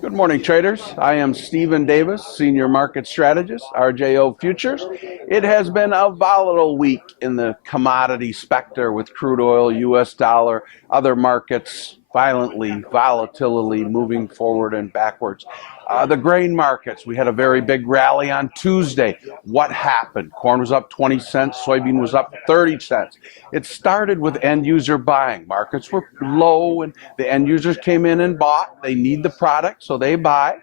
Good morning, traders. I am Stephen Davis, Senior Market Strategist, RJO Futures. It has been a volatile week in the commodity sector with crude oil, US dollar, other markets volatility moving forward and backwards. The grain markets, we had a very big rally on Tuesday. What happened? Corn was up 20 cents, soybean was up 30 cents. It started with end user buying. Markets were low and the end users came in and bought. They need the product, so they buy.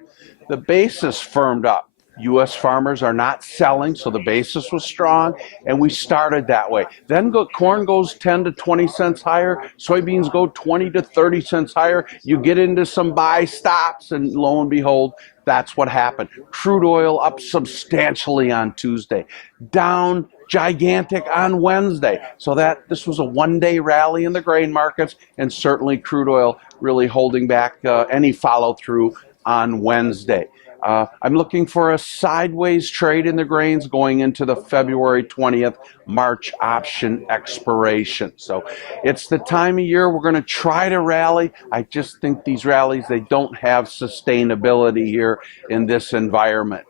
The basis firmed up. U.S. farmers are not selling, so the basis was strong, and we started that way. Then corn goes 10 to 20 cents higher, soybeans go 20 to 30 cents higher. You get into some buy stops, and lo and behold, that's what happened. Crude oil up substantially on Tuesday, down gigantic on Wednesday. So this was a one-day rally in the grain markets, and certainly crude oil really holding back any follow-through on Wednesday. I'm looking for a sideways trade in the grains going into the February 20th March option expiration. So it's the time of year we're going to try to rally. I just think these rallies, they don't have sustainability here in this environment.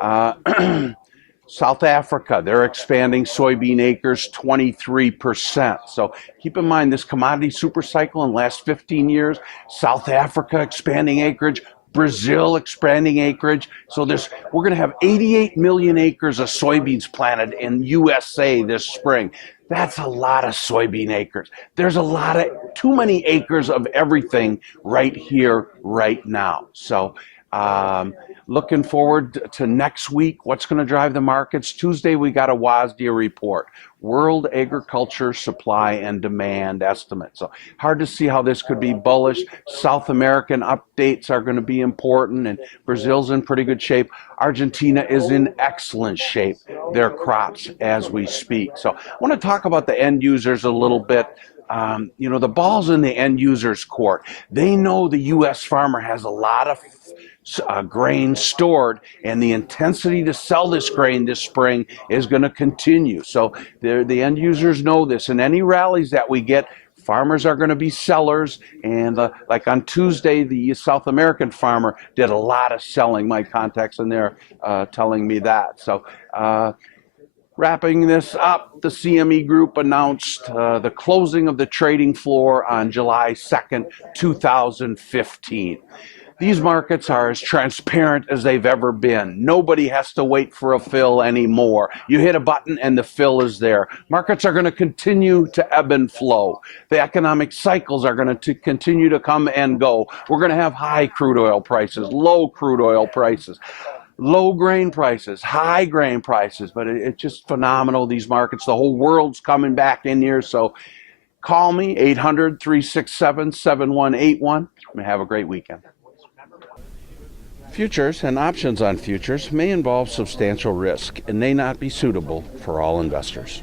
South Africa, they're expanding soybean acres 23%. So keep in mind this commodity super cycle in the last 15 years, South Africa expanding acreage, Brazil expanding acreage. So we're going to have 88 million acres of soybeans planted in USA this spring. That's a lot of soybean acres. There's too many acres of everything right here, right now. So looking forward to next week. What's going to drive the markets? Tuesday, we got a WASDE report, World Agriculture Supply and Demand Estimate. So hard to see how this could be bullish. South American updates are going to be important, and Brazil's in pretty good shape. Argentina is in excellent shape, their crops as we speak. So I want to talk about the end users a little bit. The ball's in the end user's court. They know the U.S. farmer has a lot of grain stored, and the intensity to sell this grain this spring is going to continue. So the end users know this, and any rallies that we get, farmers are going to be sellers. And like on Tuesday, the South American farmer did a lot of selling. My contacts in there telling me that. So wrapping this up, the CME Group announced the closing of the trading floor on July 2nd, 2015. These markets are as transparent as they've ever been. Nobody has to wait for a fill anymore. You hit a button and the fill is there. Markets are going to continue to ebb and flow. The economic cycles are going to continue to come and go. We're going to have high crude oil prices, low crude oil prices, low grain prices, high grain prices, but it's just phenomenal, these markets. The whole world's coming back in here. So call me, 800-367-7181. Have a great weekend. Futures and options on futures may involve substantial risk and may not be suitable for all investors.